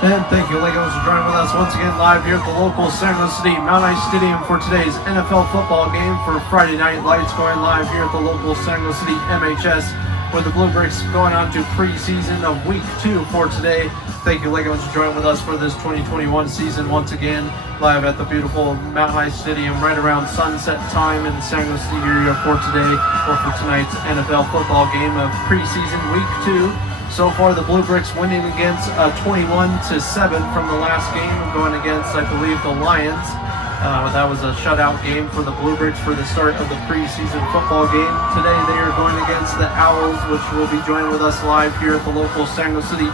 And thank you, Legos, for joining with us once again live here at the local San Luis City Mount Ice Stadium for today's NFL football game for Friday Night Lights, going live here at the local San Luis City MHS, with the Blue Bricks going on to preseason of Week 2 for today. Thank you, Legos, for joining with us for this 2021 season once again live at the beautiful Mount Ice Stadium right around sunset time in the San Luis City area for today, or for tonight's NFL football game of preseason Week 2. So far, the Blue Bricks winning against 21-7 from the last game, going against, I believe, the Lions. That was a shutout game for the Blue Bricks for the start of the preseason football game. Today, they are going against the Owls, which will be joining with us live here at the local San Luis City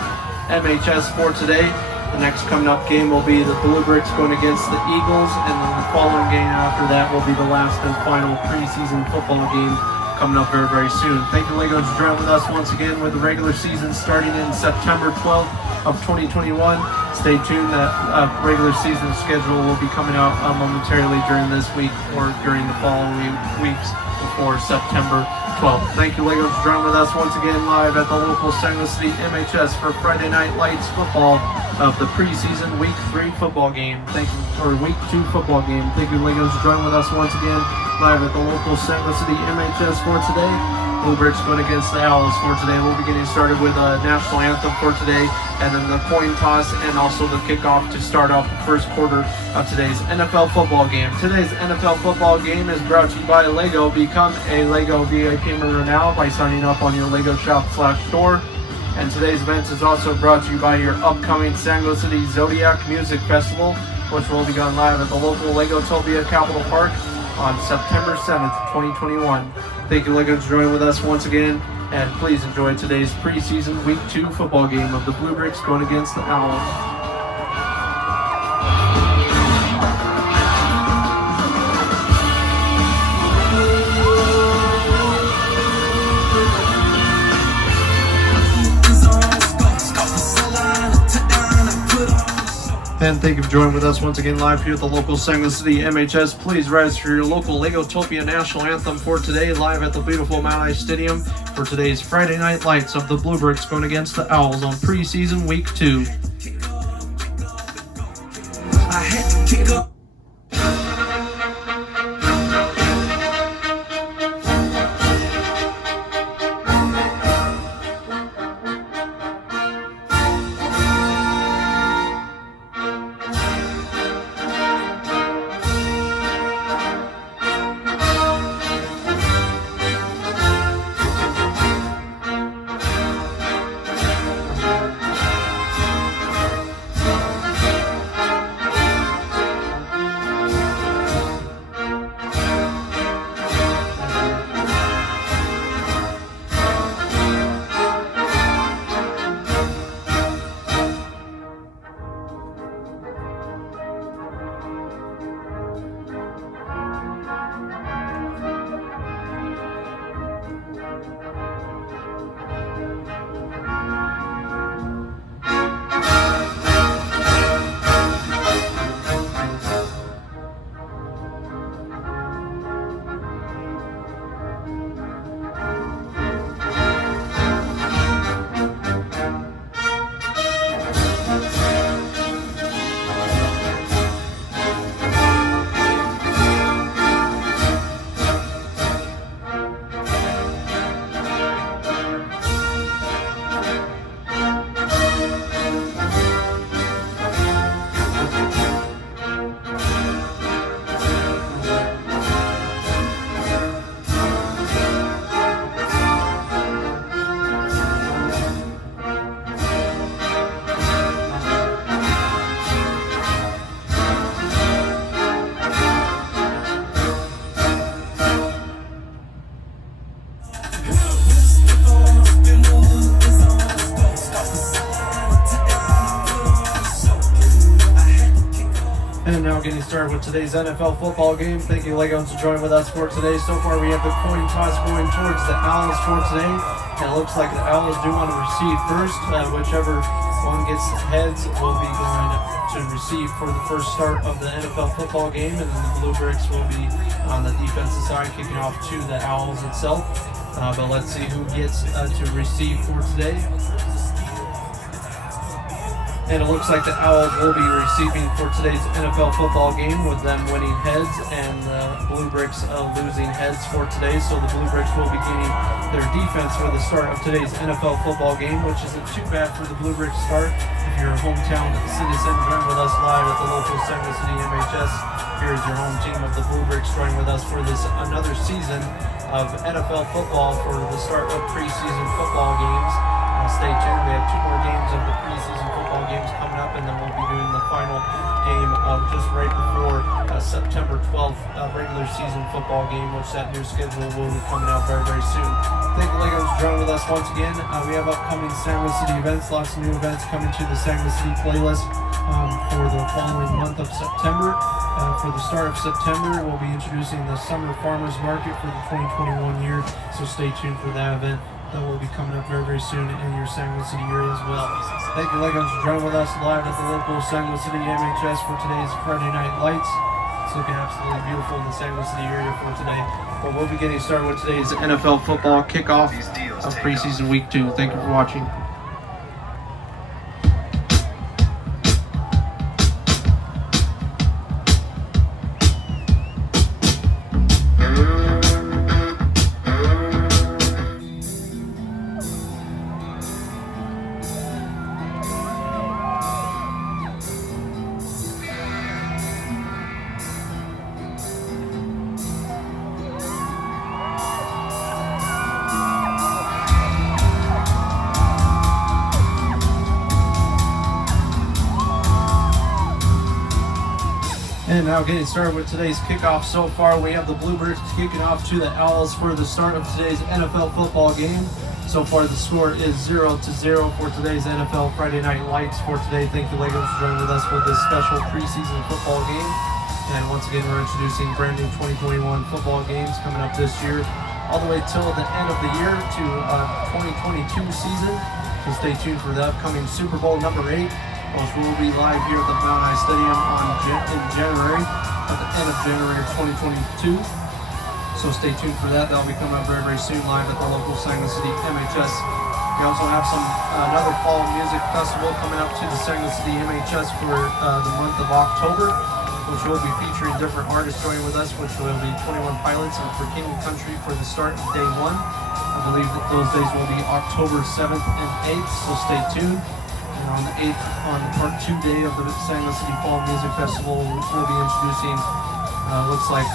MHS for today. The next coming up game will be the Blue Bricks going against the Eagles, and then the following game after that will be the last and final preseason football game coming up very, very soon. Thank you, Legos, for joining with us once again with the regular season starting in September 12th of 2021. Stay tuned. That regular season schedule will be coming out momentarily during this week or during the following weeks before September 12th. Thank you, Legos, for joining with us once again live at the local San Luis City MHS for Friday Night Lights football of the preseason Week 3 football game. Thank you, or Week 2 football game. Thank you, Legos, for joining with us once again live at the local San Luis City MHS for today. Blue Bricks going against the Owls for today. We'll be getting started with a national anthem for today, and then the coin toss and also the kickoff to start off the first quarter of today's NFL football game. Today's NFL football game is brought to you by Lego. Become a Lego VIP member now by signing up on your Lego Shop/store. And today's event is also brought to you by your upcoming San Luis City Zodiac Music Festival, which will be going live at the local Legotopia Capital Park on September 7th, 2021. Thank you, Legos, for joining with us once again, and please enjoy today's preseason Week 2 football game of the Blue Bricks going against the Owls. And thank you for joining with us once again live here at the local San Luis City MHS. Please rise for your local Legotopia National Anthem for today, live at the beautiful Mount Ice Stadium for today's Friday Night Lights of the Blue Bricks going against the Owls on preseason Week 2. And now getting started with today's NFL football game. Thank you, Legos, for joining with us for today. So far, we have the coin toss going towards the Owls for today. And it looks like the Owls do want to receive first. Whichever one gets the heads will be going to receive for the first start of the NFL football game. And then the Blue Bricks will be on the defensive side, kicking off to the Owls itself. But let's see who gets to receive for today. And it looks like the Owls will be receiving for today's NFL football game, with them winning heads and Blue Bricks losing heads for today. So the Blue Bricks will be getting their defense for the start of today's NFL football game, which isn't too bad for the Blue Bricks start. If you're a hometown citizen, join with us live at the local Sango City MHS. Here is your home team of the Blue Bricks joining with us for this another season of NFL football for the start of preseason football games. Stay tuned. We have 2 more games of the preseason football games coming up, and then we'll be doing the final game just right before September 12th regular season football game, which that new schedule will be coming out very, very soon. Thank you, Legos, for joining with us once again. We have upcoming Sango City events, lots of new events coming to the Sango City playlist for the following month of September. For the start of September, we'll be introducing the Summer Farmers Market for the 2021 year, so stay tuned for that event. That will be coming up very, very soon in your Sango City area as well. Thank you, Legos, for joining with us live at the local Sango City MHS for today's Friday Night Lights. It's looking absolutely beautiful in the Sango City area for today. But we'll be getting started with today's NFL football kickoff of preseason week 2. Thank you for watching. And now getting started with today's kickoff so far, we have the Blue Bricks kicking off to the Owls for the start of today's NFL football game. So far the score is 0-0 for today's NFL Friday Night Lights for today. Thank you, Legos, for joining with us for this special preseason football game. And once again, we're introducing brand new 2021 football games coming up this year, all the way till the end of the year to 2022 season. So stay tuned for the upcoming Super Bowl number 8. Which will be live here at the Mount High Stadium in January, at the end of January of 2022. So stay tuned for that. That'll be coming up very, very soon live at the local Sango City MHS. We also have another fall music festival coming up to the Sango City MHS for the month of October, which will be featuring different artists joining with us, which will be 21 Pilots and For King and Country for the start of day 1. I believe that those days will be October 7th and 8th, so stay tuned. And on the 8th, on the part 2 day of the Sango City Fall Music Festival, we'll be introducing, looks like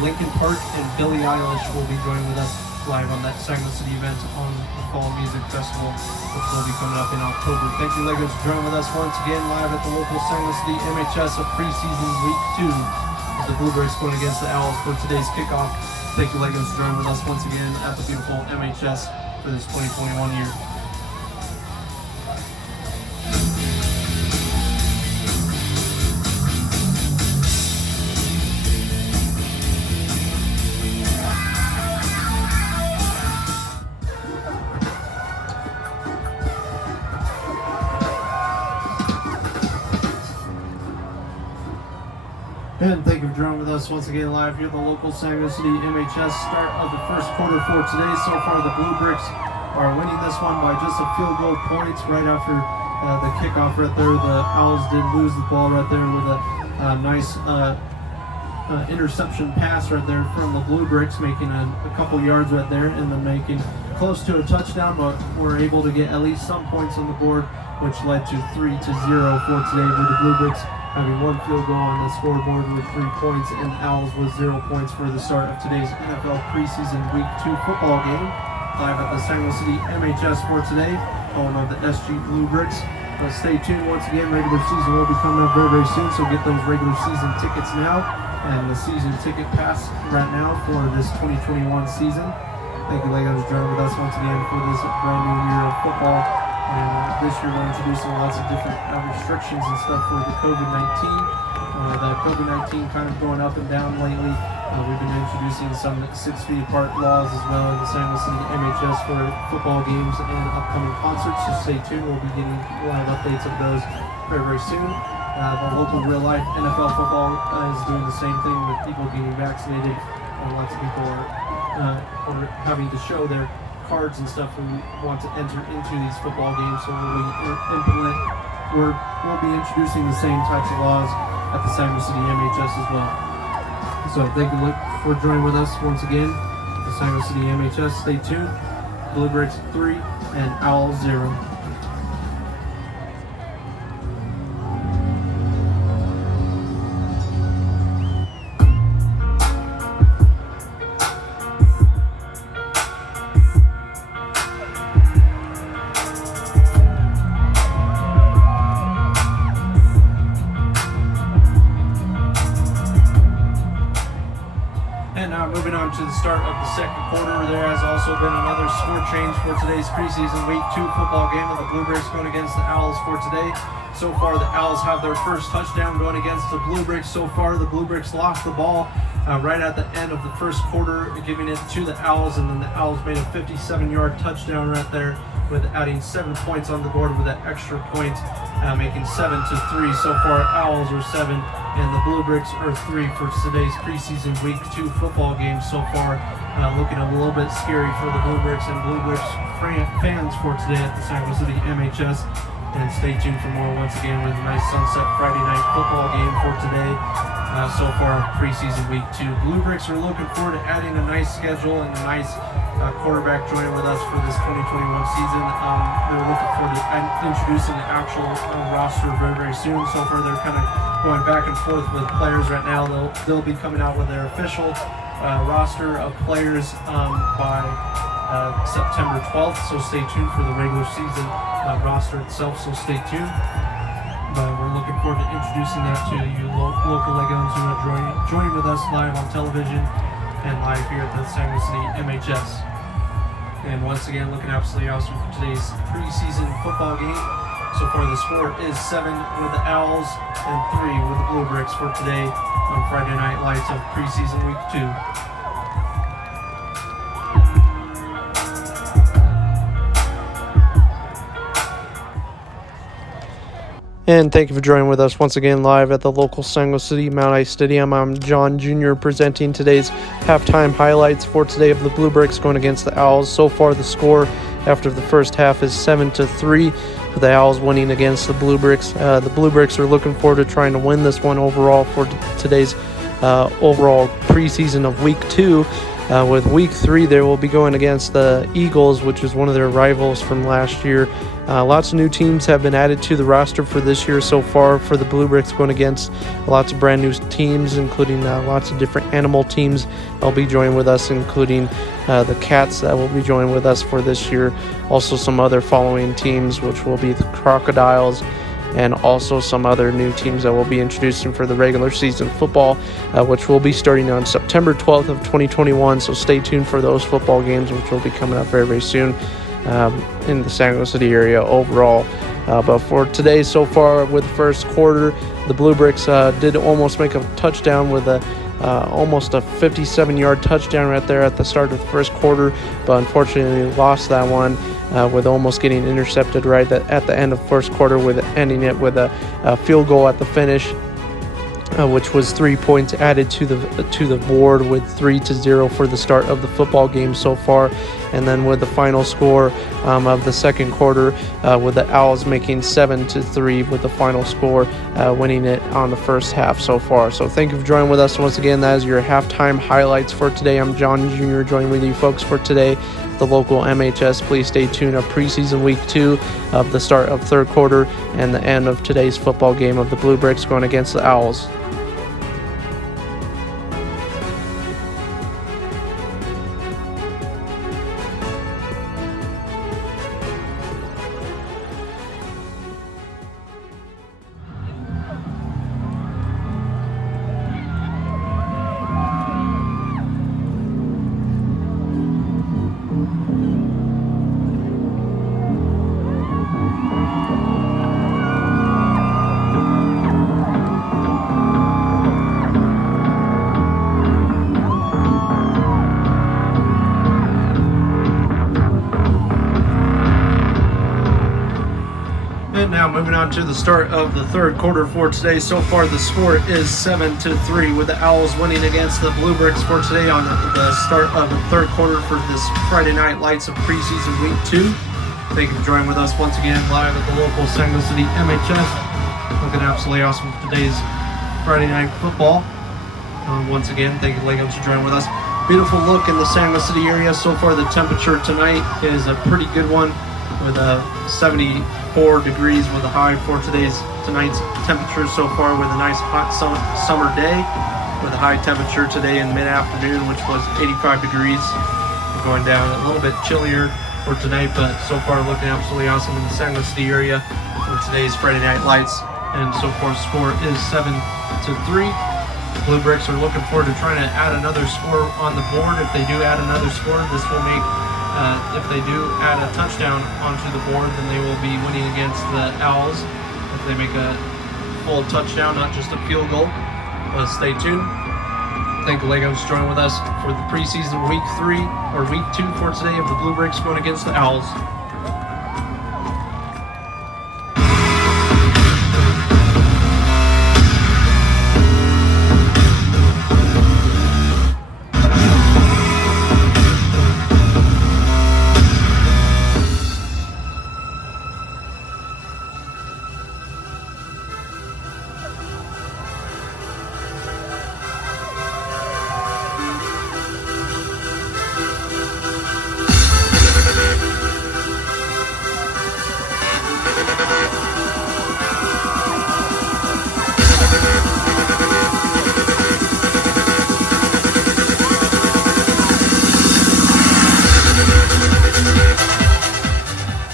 Linkin Park and Billie Eilish will be joining with us live on that Sango City event on the Fall Music Festival, which will be coming up in October. Thank you, Legos, for joining with us once again live at the local Sango City MHS of preseason week 2. As the Blue Bricks going against the Owls for today's kickoff. Thank you, Legos, for joining with us once again at the beautiful MHS for this 2021 year. And thank you for joining with us once again live here at the local Sango City MHS. Start of the first quarter for today. So far the Blue Bricks are winning this one by just a field goal points right after the kickoff right there. The Owls did lose the ball right there with a nice interception pass right there from the Blue Bricks, making a couple yards right there and then making close to a touchdown, but were able to get at least some points on the board, which led to 3-0 for today, with the Blue Bricks having 1 field goal on the scoreboard with 3 points, and Owls with 0 points for the start of today's NFL preseason week 2 football game. Live at the Sango City MHS for today, home of the SG Blue Bricks. Stay tuned once again, regular season will be coming up very, very soon, so get those regular season tickets now, and the season ticket pass right now for this 2021 season. Thank you, Legos, for joining with us once again for this brand new year of football. And this year we're introducing lots of different restrictions and stuff for the COVID-19. The COVID-19 kind of going up and down lately. We've been introducing some 6 feet apart laws as well in the Sango City MHS for football games and upcoming concerts. So stay tuned. We'll be getting live updates of those very, very soon. The local real life NFL football is doing the same thing with people getting vaccinated. Lots of people are having to show their cards and stuff we want to enter into these football games. So we'll be introducing the same types of laws at the Sanger City MHS as well. So thank you for joining with us once again at the Sanger City MHS. Stay tuned. Blue Bricks 3 and Owls 0. And now moving on to the start of the second quarter, there has also been another score change for today's preseason Week 2 football game of the Blue Bricks going against the Owls for today. So far, the Owls have their first touchdown going against the Blue Bricks. So far, the Blue Bricks lost the ball right at the end of the first quarter, giving it to the Owls, and then the Owls made a 57-yard touchdown right there, with adding 7 points on the board with that extra point, making 7-3. So far, Owls are 7 and the Blue Bricks are 3 for today's preseason Week 2 football game. So far, looking a little bit scary for the Blue Bricks and Blue Bricks fans for today at the Sanger City MHS. And stay tuned for more once again with a nice sunset Friday night football game for today. So far, preseason Week 2. Blue Bricks are looking forward to adding a nice schedule and a nice quarterback joining with us for this 2021 season. They're looking forward to introducing the actual roster very, very soon. So far, they're kind of going back and forth with players right now. They'll be coming out with their official roster of players by September 12th. So stay tuned for the regular season roster itself. So stay tuned. But we're looking forward to introducing that to you local Legons who are joining with us live on television and live here at the Sanger City MHS. And once again, looking absolutely awesome for today's preseason football game. So far, the score is 7 with the Owls and 3 with the Blue Bricks for today on Friday Night Lights of preseason Week 2. And thank you for joining with us once again live at the local Sanger City Mount Ice Stadium. I'm John Jr. presenting today's halftime highlights for today of the Blue Bricks going against the Owls. So far, the score after the first half is 7-3, with the Owls winning against the Blue Bricks. The Blue Bricks are looking forward to trying to win this one overall for today's overall preseason of Week 2. With Week 3, they will be going against the Eagles, which is one of their rivals from last year. Lots of new teams have been added to the roster for this year so far for the Blue Bricks going against lots of brand new teams, including lots of different animal teams that will be joining with us, including the Cats that will be joining with us for this year. Also some other following teams, which will be the Crocodiles, and also some other new teams that we'll be introducing for the regular season football, which will be starting on September 12th of 2021. So stay tuned for those football games, which will be coming up very, very soon in the Sanger City area overall. But for today, so far with the first quarter, the Blue Bricks did almost make a touchdown with almost a 57-yard touchdown right there at the start of the first quarter, but unfortunately lost that one with almost getting intercepted right at the end of first quarter, with ending it with a field goal at the finish, which was 3 points added to the board, with 3-0 for the start of the football game so far. And then with the final score of the second quarter, with the Owls making 7-3 with the final score, winning it on the first half so far. So thank you for joining with us once again. That is your halftime highlights for today. I'm John Jr. joining with you folks for today, the local MHS. Please stay tuned of preseason Week 2 of the start of third quarter and the end of today's football game of the Blue Bricks going against the Owls. And now moving on to the start of the third quarter for today. So far the score is 7-3 with the Owls winning against the Blue Bricks for today on the start of the third quarter for this Friday Night Lights of preseason week 2. Thank you for joining with us once again live at the local Sango City MHS. Looking absolutely awesome for today's Friday Night Football. Once again, thank you Legos for joining with us. Beautiful look in the Sango City area. So far the temperature tonight is a pretty good one with a 74 degrees with a high for tonight's temperature so far, with a nice hot summer day with a high temperature today in mid-afternoon, which was 85 degrees. We're going down a little bit chillier for tonight, but so far looking absolutely awesome in the Sango City area for today's Friday Night Lights. And so far score is 7-3. The Blue Bricks are looking forward to trying to add another score on the board. If they do add another score, this will make if they do add a touchdown onto the board, then they will be winning against the Owls. If they make a full touchdown, not just a field goal. Stay tuned. Thank you, Legos, for joining with us for the preseason week 3 or week 2 for today of the Blue Bricks going against the Owls.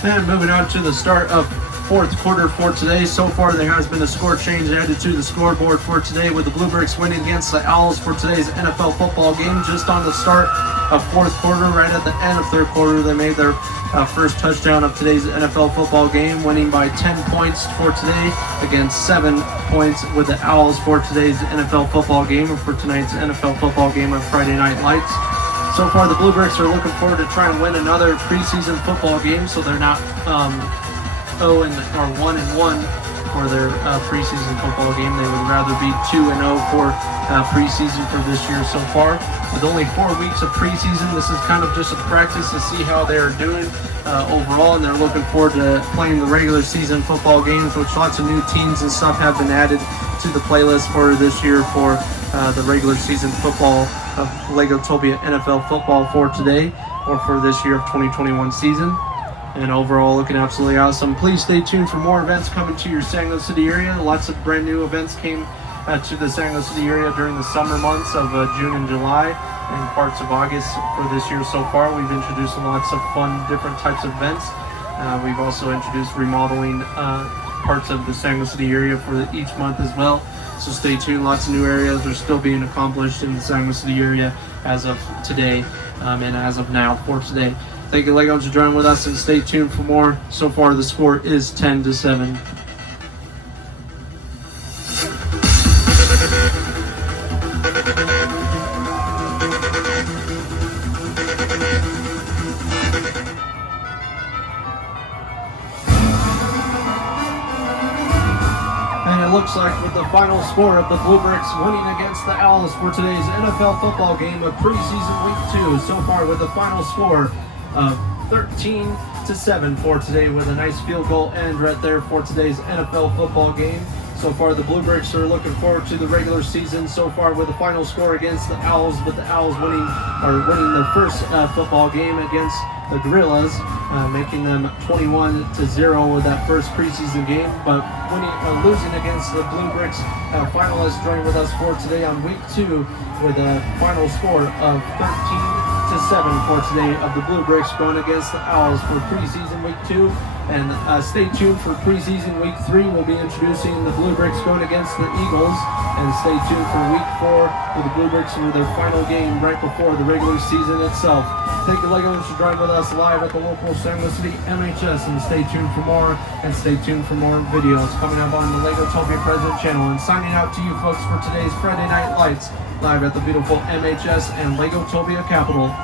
And moving on to the start of fourth quarter for today. So far there has been a score change added to the scoreboard for today, with the Blue Bricks winning against the Owls for today's NFL football game. Just on the start of fourth quarter, right at the end of third quarter, they made their first touchdown of today's NFL football game, winning by 10 points for today against 7 points with the Owls for today's NFL football game, or for tonight's NFL football game of Friday Night Lights. So far, the Blue Bricks are looking forward to try and win another preseason football game, so they're not 1-1 for their preseason football game. They would rather be 2-0 for preseason for this year so far. With only 4 weeks of preseason, this is kind of just a practice to see how they're doing overall, and they're looking forward to playing the regular season football games, which lots of new teams and stuff have been added to the playlist for this year for the regular season football of Legotopia NFL football for today, or for this year of 2021 season. And overall looking absolutely awesome. Please stay tuned for more events coming to your Sango City area. Lots of brand new events came to the Sango City area during the summer months of June and July and parts of August for this year so far. We've introduced lots of fun different types of events. We've also introduced remodeling parts of the Sango City area for each month as well. So stay tuned. Lots of new areas are still being accomplished in the Sango City area as of today and as of now for today. Thank you, Legos, for joining with us, and stay tuned for more. So far, the score is 10-7. Looks like with the final score of the Blue Bricks winning against the Owls for today's NFL football game of preseason week 2. So far with the final score of 13-7 for today, with a nice field goal end right there for today's NFL football game. So far the Blue Bricks are looking forward to the regular season so far with the final score against the Owls, with the Owls winning their first football game against the Gorillas, making them 21-0 with that first preseason game, but losing against the Blue Bricks finalists. Joining with us for today on week 2 with a final score of 13-7 for today of the Blue Bricks going against the Owls for preseason week 2. And stay tuned for preseason week 3. We'll be introducing the Blue Bricks going against the Eagles. And stay tuned for week 4 with the Blue Bricks with their final game right before the regular season itself. Thank you, Legos, for joining with us live at the local Sango City MHS. And stay tuned for more. And stay tuned for more videos coming up on the Legotopia President channel. And signing out to you folks for today's Friday Night Lights live at the beautiful MHS and Legotopia Capital.